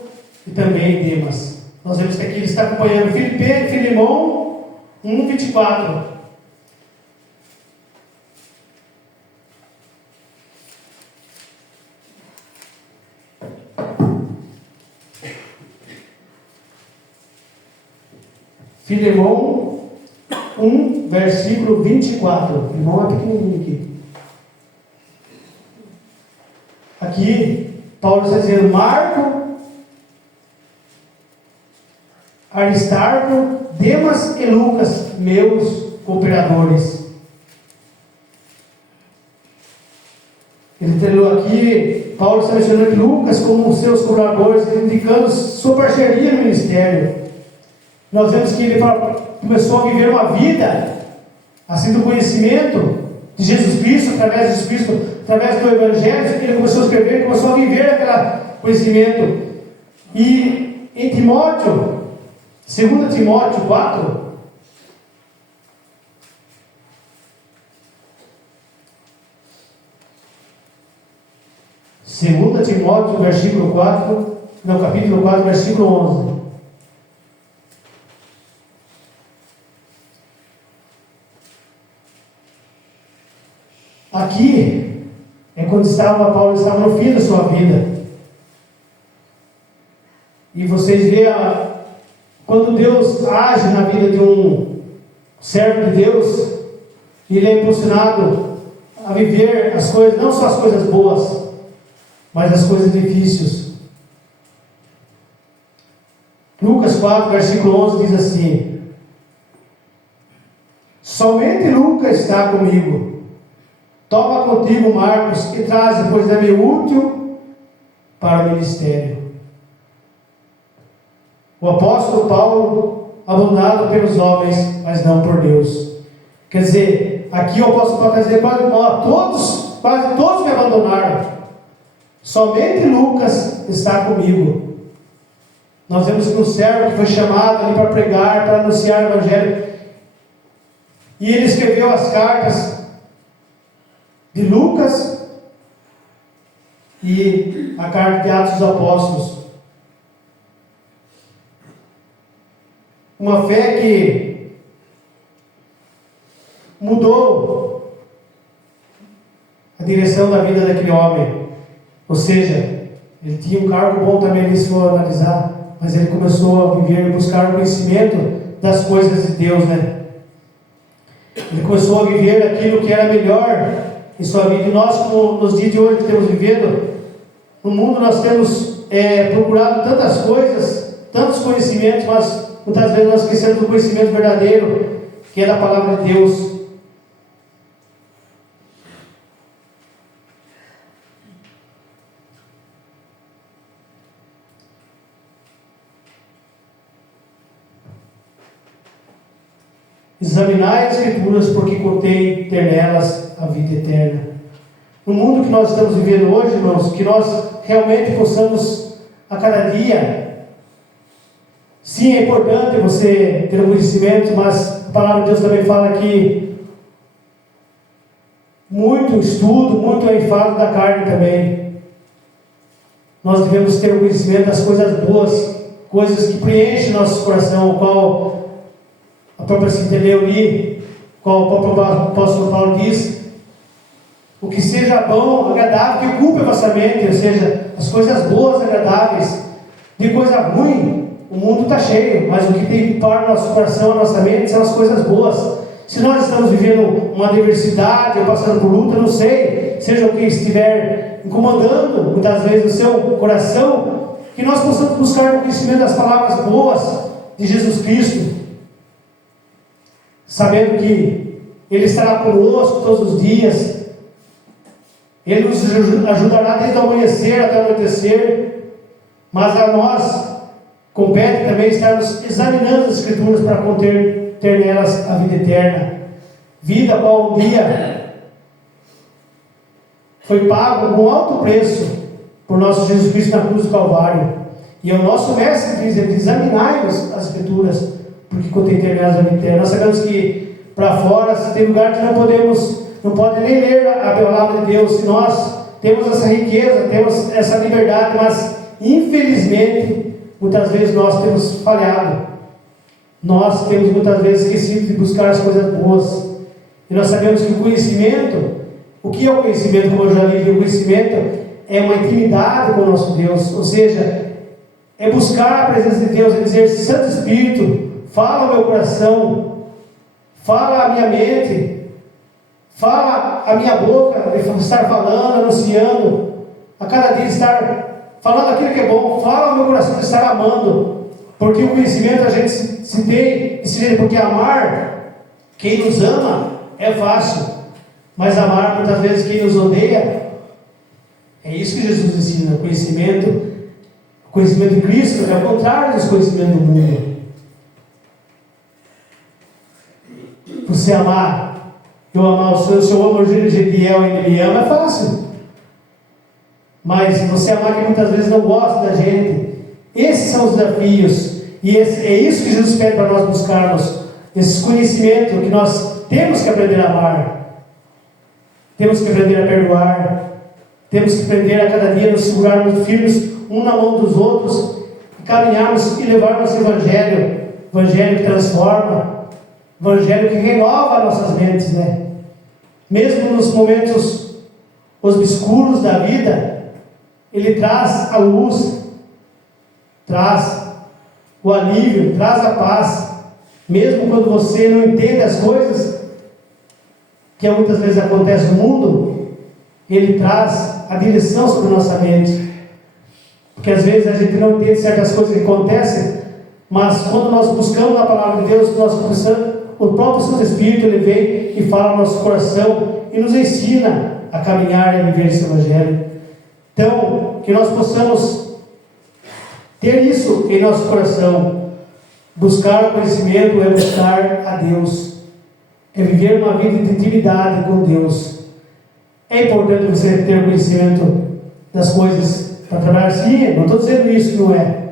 e também Demas. Nós vemos que aqui ele está acompanhando Filemão 1, 24. Filemão 1, versículo 24. Filemão é pequenininho aqui. Aqui, Paulo está dizendo: Marco, Aristarco, Demas e Lucas, meus cooperadores. Ele terminou aqui, Paulo está mencionando Lucas como seus cooperadores, indicando sua parceria no ministério. Nós vemos que ele começou a viver uma vida assim do conhecimento de Jesus Cristo, através de Jesus Cristo, através do Evangelho. Ele começou a escrever, começou a viver aquele conhecimento. E em Timóteo, 2 Timóteo 4, capítulo 4, versículo 11. Aqui é quando Paulo estava no fim da sua vida. E vocês veem quando Deus age na vida de um servo de Deus, ele é impulsionado a viver as coisas, não só as coisas boas, mas as coisas difíceis. Lucas 4, versículo 11 diz assim: somente Lucas está comigo. Toma contigo Marcos e traz, pois é-me útil para o ministério. O apóstolo Paulo, abandonado pelos homens, mas não por Deus. Quer dizer, aqui o apóstolo Paulo está dizendo: quase todos me abandonaram. Somente Lucas está comigo. Nós vemos que um servo que foi chamado ali para pregar, para anunciar o Evangelho, e ele escreveu as cartas de Lucas e a carta de Atos dos Apóstolos. Uma fé que mudou a direção da vida daquele homem. Ou seja, ele tinha um cargo bom também, se for analisar, mas ele começou a viver e buscar o conhecimento das coisas de Deus, né? Ele começou a viver aquilo que era melhor em sua vida. E nós, como nos dias de hoje que temos vivido, no mundo nós temos procurado tantas coisas, tantos conhecimentos, mas muitas vezes nós esquecemos do conhecimento verdadeiro, que é da palavra de Deus. Examinai as Escrituras, porque contém ter nelas a vida eterna. No mundo que nós estamos vivendo hoje, irmãos, que nós realmente possamos a cada dia. Sim, é importante você ter um conhecimento, mas a palavra de Deus também fala que muito estudo, muito é enfado da carne também. Nós devemos ter o conhecimento das coisas boas, coisas que preenchem nosso coração, o qual a própria Cintia leu ali, qual o próprio apóstolo Paulo diz: o que seja bom, agradável, que ocupe a vossa mente, ou seja, as coisas boas, agradáveis. De coisa ruim, o mundo está cheio, mas o que tem para o nosso coração, a nossa mente, são as coisas boas, se nós estamos vivendo uma adversidade, ou passando por luta, não sei, seja o que estiver incomodando muitas vezes o seu coração, que nós possamos buscar o conhecimento das palavras boas de Jesus Cristo, sabendo que Ele estará conosco todos os dias, Ele nos ajudará desde o amanhecer até o anoitecer, mas a nós compete também estarmos examinando as Escrituras para ter nelas a vida eterna, vida a qual um dia foi pago um alto preço por nosso Jesus Cristo na cruz do Calvário. E é o nosso mestre que diz: examinai-vos as Escrituras, porque contém nelas a vida eterna. Nós sabemos que para fora tem lugar que não pode nem ler a palavra de Deus. E nós temos essa riqueza, temos essa liberdade, mas infelizmente muitas vezes nós temos falhado. Nós temos muitas vezes esquecido de buscar as coisas boas. E nós sabemos que o conhecimento, o que é o conhecimento? Como eu já li, o conhecimento é uma intimidade com o nosso Deus, ou seja, é buscar a presença de Deus, é dizer: Santo Espírito, fala ao meu coração, fala à minha mente, fala à minha boca, estar falando, anunciando, a cada dia estar falando aquilo que é bom, fala ao meu coração de estar amando, porque o conhecimento a gente se tem, porque amar quem nos ama é fácil, mas amar muitas vezes quem nos odeia, é isso que Jesus ensina. O conhecimento de Cristo é o contrário dos conhecimentos do mundo. Você amar, eu amar o Senhor, se eu amo o Gediel e ele me ama, é fácil. Mas você amar quem muitas vezes não gosta da gente, esses são os desafios. E é isso que Jesus pede para nós buscarmos, esse conhecimento que nós temos que aprender a amar, temos que aprender a perdoar, temos que aprender a cada dia nos segurarmos firmes um na mão dos outros, e caminharmos e levarmos o Evangelho que transforma, Evangelho que renova nossas mentes, né? Mesmo nos momentos obscuros da vida, Ele traz a luz, traz o alívio, traz a paz. Mesmo quando você não entende as coisas que muitas vezes acontecem no mundo, Ele traz a direção sobre a nossa mente. Porque às vezes a gente não entende certas coisas que acontecem, mas quando nós buscamos a palavra de Deus, o próprio Santo Espírito, Ele vem e fala no nosso coração e nos ensina a caminhar e a viver esse Evangelho. Então, que nós possamos ter isso em nosso coração. Buscar o conhecimento é buscar a Deus, é viver uma vida de intimidade com Deus. É importante você ter conhecimento das coisas para trabalhar. Sim, não estou dizendo isso que não é,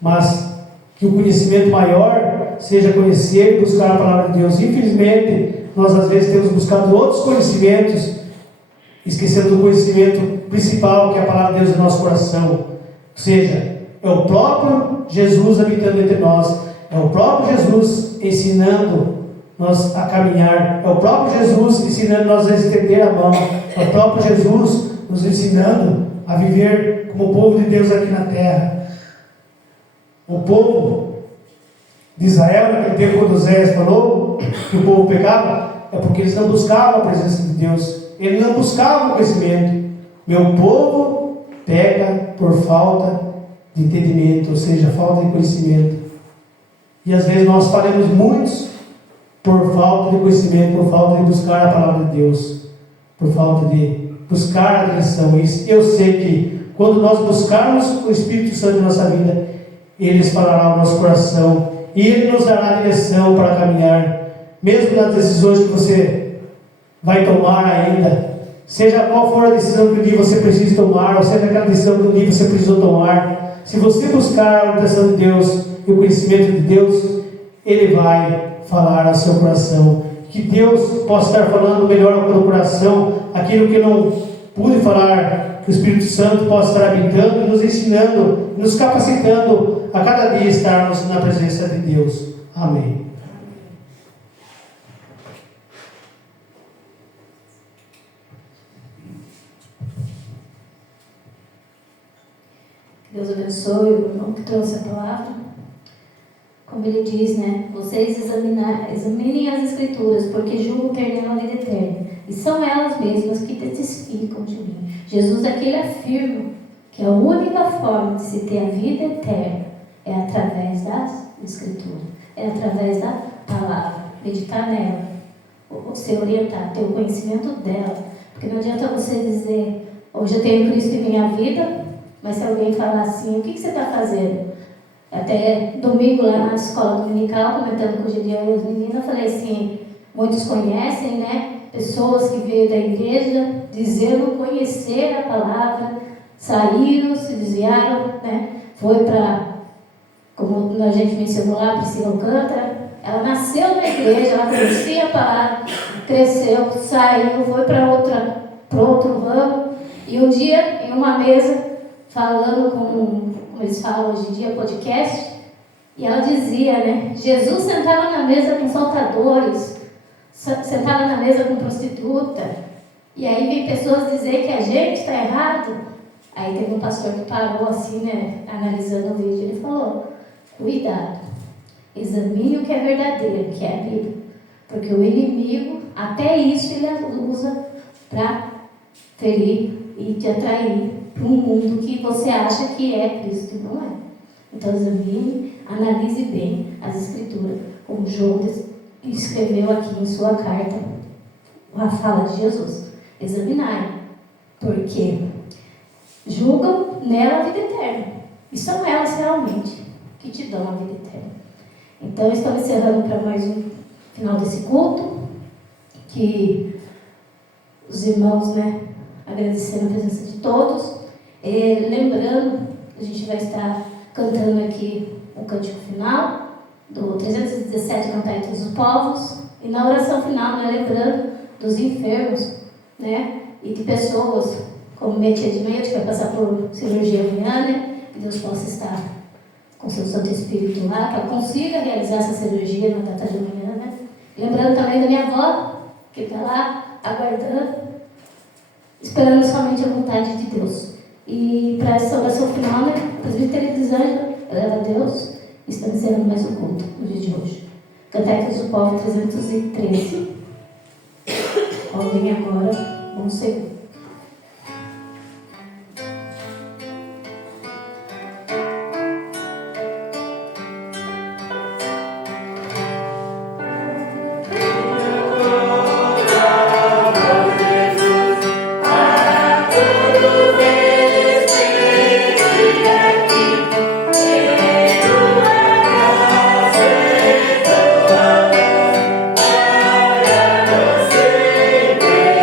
mas que o conhecimento maior seja conhecer e buscar a palavra de Deus. Infelizmente, nós às vezes temos buscado outros conhecimentos, esquecendo do conhecimento principal, que é a palavra de Deus no nosso coração. Ou seja, é o próprio Jesus habitando entre nós, é o próprio Jesus ensinando nós a caminhar, é o próprio Jesus ensinando nós a estender a mão, é o próprio Jesus nos ensinando a viver como o povo de Deus aqui na terra. O povo de Israel, naquele tempo, quando Oséias falou que o povo pecava, é porque eles não buscavam a presença de Deus, eles não buscavam o conhecimento. Meu povo peca por falta de entendimento, ou seja, falta de conhecimento. E às vezes nós falhamos muitos por falta de conhecimento, por falta de buscar a palavra de Deus, por falta de buscar a direção. E eu sei que quando nós buscarmos o Espírito Santo em nossa vida, Ele falará ao nosso coração e Ele nos dará a direção para caminhar, mesmo nas decisões que você vai tomar ainda, seja qual for a decisão que um dia você precisa tomar, ou seja aquela decisão que um dia você precisou tomar. Se você buscar a orientação de Deus e o conhecimento de Deus, Ele vai falar ao seu coração. Que Deus possa estar falando melhor ao seu coração, aquilo que não pude falar, que o Espírito Santo possa estar habitando, nos ensinando, nos capacitando a cada dia estarmos na presença de Deus. Amém. Deus abençoe o irmão que trouxe a palavra. como ele diz, né? Vocês examinem as Escrituras, porque julgo ter nela a vida eterna. E são elas mesmas que testificam de mim. Jesus aqui ele afirma que a única forma de se ter a vida eterna é através das Escrituras, é através da palavra, meditar nela, se orientar, ter o conhecimento dela. Porque não adianta você dizer, hoje eu tenho Cristo em minha vida, mas se alguém falar assim, o que você está fazendo? Até domingo lá na escola dominical, comentando com o Gideão e as meninas, eu falei assim, muitos conhecem, né? Pessoas que veio da igreja dizendo conhecer a palavra, saíram, se desviaram, né? Foi para, como a gente mencionou lá, Priscila Alcântara, ela nasceu na igreja, ela conhecia a palavra, cresceu, saiu, foi para outro ramo, e um dia, em uma mesa, falando como eles falam hoje em dia, podcast, e ela dizia, né, Jesus sentava na mesa com saltadores, sentava na mesa com prostituta, e aí vem pessoas dizer que a gente está errado. Aí teve um pastor que parou assim, né, analisando o vídeo, ele falou, cuidado, examine o que é verdadeiro, que é a Bíblia, porque o inimigo, até isso ele usa para ferir e te atrair para um mundo que você acha que é Cristo e não é. Então examine, analise bem as Escrituras, como João escreveu aqui em sua carta, a fala de Jesus. Examinai, porque julgam nela a vida eterna. E são elas realmente que te dão a vida eterna. Então estamos encerrando para mais um final desse culto, que os irmãos, né, agradecendo a presença de todos. Lembrando, a gente vai estar cantando aqui o cântico final do 317, Cantai entre os povos, e na oração final, né, lembrando dos enfermos, né, e de pessoas como Metia Edmeia, que vai passar por cirurgia amanhã, né, que Deus possa estar com seu Santo Espírito lá, que ela consiga realizar essa cirurgia na data de amanhã, né. Lembrando também da minha avó, que está lá aguardando, esperando somente a vontade de Deus. E para essa oração final, né, a presbítera Elisângela, eleva a Deus, e estamos encerrando mais um culto no dia de hoje. Cantai entre os povos 313. Ouvem agora, bom Senhor. Para você, beijo.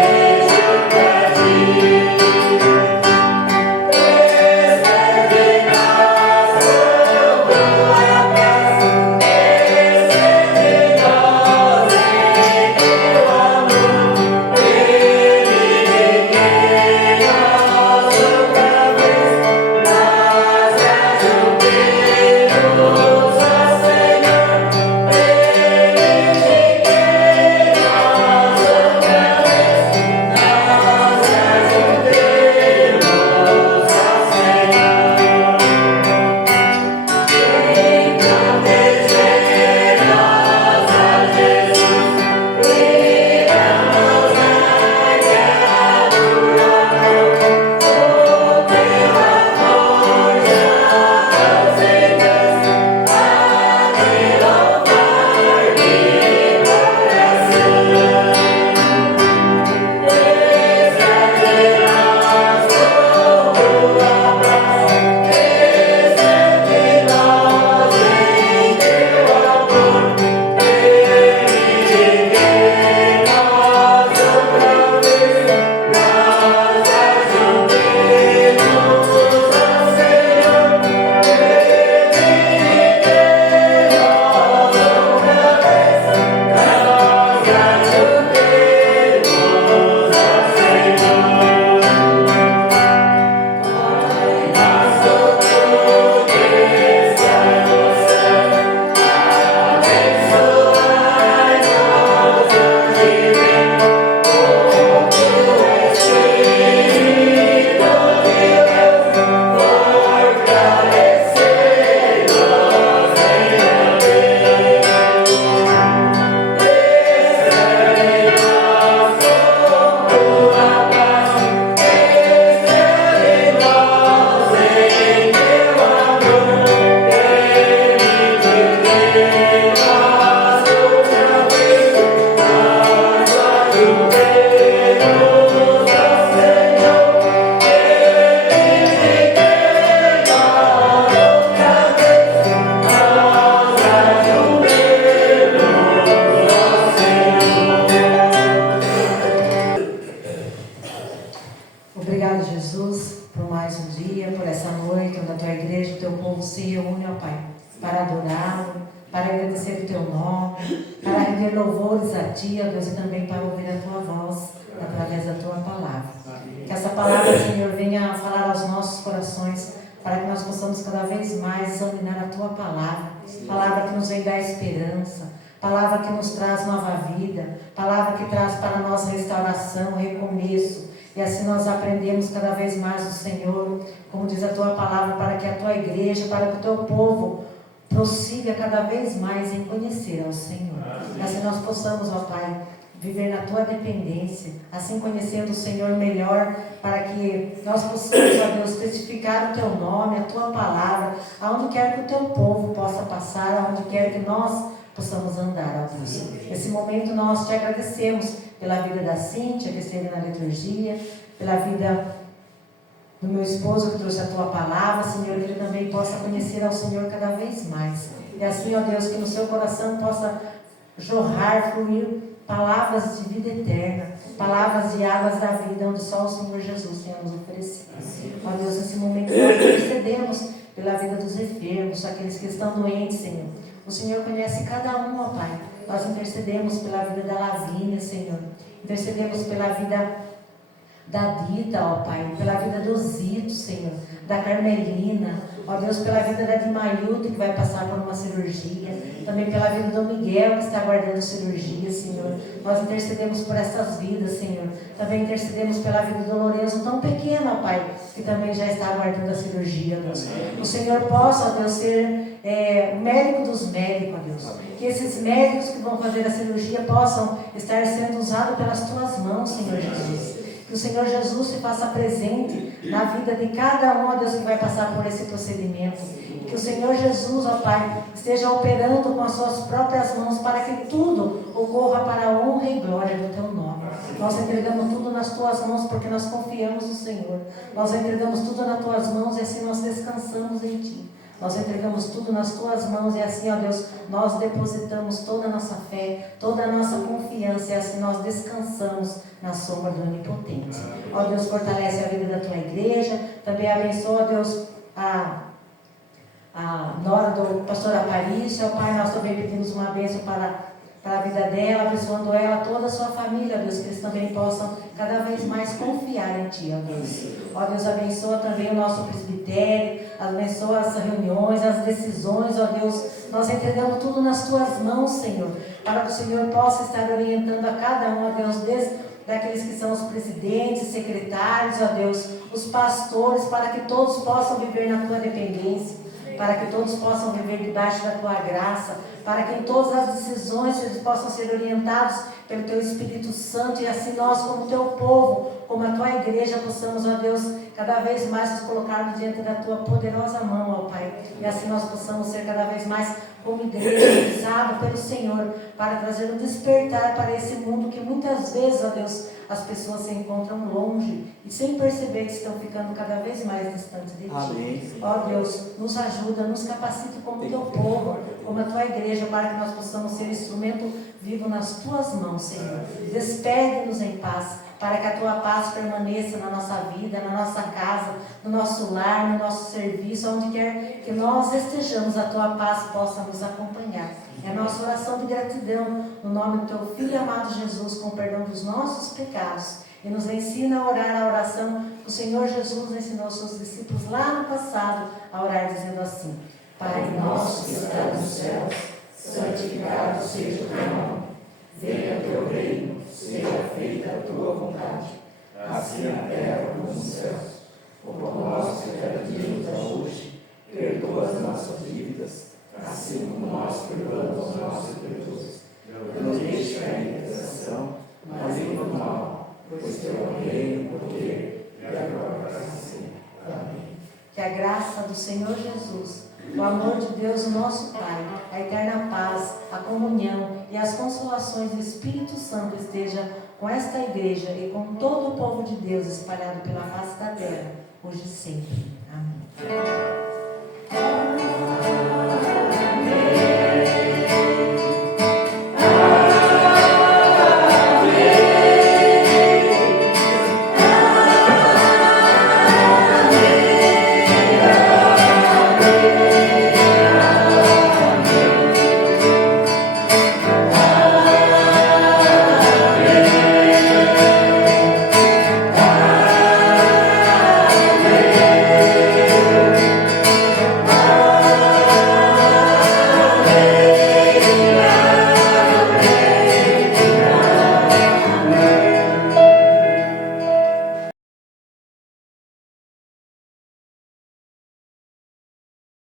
povo se reúne, ó Pai, para adorá-lo, para agradecer o teu nome, para render louvores a ti, ó Deus, e também para ouvir a tua voz através da tua palavra. Que essa palavra, Senhor, venha falar aos nossos corações, para que nós possamos cada vez mais examinar a tua palavra, palavra que nos vem dar esperança, palavra que nos traz nova vida, palavra que traz para nós restauração, recomeço. E assim nós aprendemos cada vez mais do Senhor, como diz a tua palavra, para que a tua igreja, para que o teu povo prossiga cada vez mais em conhecer ao Senhor. E assim nós possamos, ó Pai, viver na tua dependência, assim conhecendo o Senhor melhor, para que nós possamos, ó Deus, testificar o teu nome, a tua palavra, aonde quer que o teu povo possa passar, aonde quer que nós possamos andar, ó Deus. Nesse momento nós te agradecemos pela vida da Cíntia, que esteve na liturgia, pela vida do meu esposo que trouxe a tua palavra, Senhor, que ele também possa conhecer ao Senhor cada vez mais. E assim, ó Deus, que no seu coração possa jorrar, fluir palavras de vida eterna, palavras de águas da vida, onde só o Senhor Jesus tem a nos oferecer. Ó Deus, nesse momento nós intercedemos pela vida dos enfermos, aqueles que estão doentes, Senhor. O Senhor conhece cada um, ó Pai. Nós intercedemos pela vida da Lavínia, Senhor. Intercedemos pela vida da Dita, ó Pai, pela vida do Zito, Senhor, da Carmelina, ó Deus, pela vida da Dimaildo, que vai passar por uma cirurgia, também pela vida do Miguel, que está aguardando cirurgia, Senhor. Nós intercedemos por essas vidas, Senhor. Também intercedemos pela vida do Lourenço, tão pequeno, ó Pai, que também já está aguardando a cirurgia, Deus. O Senhor possa, ó Deus, ser o médico dos médicos, ó Deus. Que esses médicos que vão fazer a cirurgia possam estar sendo usados pelas tuas mãos, Senhor Jesus. Que o Senhor Jesus se faça presente na vida de cada um, ó Deus, que vai passar por esse procedimento. Que o Senhor Jesus, ó Pai, esteja operando com as suas próprias mãos para que tudo ocorra para a honra e glória do teu nome. Nós entregamos tudo nas tuas mãos porque nós confiamos no Senhor. Nós entregamos tudo nas tuas mãos e assim nós descansamos em ti. Nós entregamos tudo nas tuas mãos e assim, ó Deus, nós depositamos toda a nossa fé, toda a nossa confiança e assim nós descansamos na sombra do Onipotente. Ó Deus, fortalece a vida da tua igreja, também abençoa, ó Deus, a nora do pastor Aparício, ó Pai, nós também pedimos uma bênção para a vida dela, abençoando ela, toda a sua família, ó Deus, que eles também possam cada vez mais confiar em ti, ó Deus. Ó Deus, abençoa também o nosso presbitério, abençoa as reuniões, as decisões, ó Deus, nós entregamos tudo nas tuas mãos, Senhor, para que o Senhor possa estar orientando a cada um, ó Deus, desde daqueles que são os presidentes, secretários, ó Deus, os pastores, para que todos possam viver na tua dependência, para que todos possam viver debaixo da tua graça, para que em todas as decisões eles possam ser orientados pelo teu Espírito Santo e assim nós, como teu povo, como a tua igreja, possamos, ó Deus, cada vez mais nos colocarmos diante da tua poderosa mão, ó Pai, e assim nós possamos ser cada vez mais como igreja, usado pelo Senhor, para trazer um despertar para esse mundo que muitas vezes, ó Deus, as pessoas se encontram longe e sem perceber que estão ficando cada vez mais distantes de ti. Amém. Ó Deus, nos ajuda, nos capacita como teu povo, como a tua igreja, para que nós possamos ser instrumento vivo nas tuas mãos, Senhor. Despede-nos em paz, para que a tua paz permaneça na nossa vida, na nossa casa, no nosso lar, no nosso serviço, onde quer que nós estejamos, a tua paz possa nos acompanhar. É a nossa oração de gratidão, no nome do teu Filho amado Jesus, com perdão dos nossos pecados. E nos ensina a orar a oração que o Senhor Jesus ensinou aos seus discípulos lá no passado, a orar dizendo assim: Pai nosso que está nos céus, santificado seja o teu nome. Venha o teu reino, seja feita a tua vontade, assim na terra como nos céus. O pão nosso de cada dia nos dá hoje, perdoa as nossas dívidas, assim como nós perdoamos aos nossos devedores. Não nos deixe cair em tentação, mas livra do mal, pois teu é o reino, o poder e a glória para sempre. Amém. Que a graça do Senhor Jesus, o amor de Deus, o nosso Pai, a eterna paz, a comunhão e as consolações do Espírito Santo esteja com esta igreja e com todo o povo de Deus espalhado pela face da terra, hoje e sempre. Amém.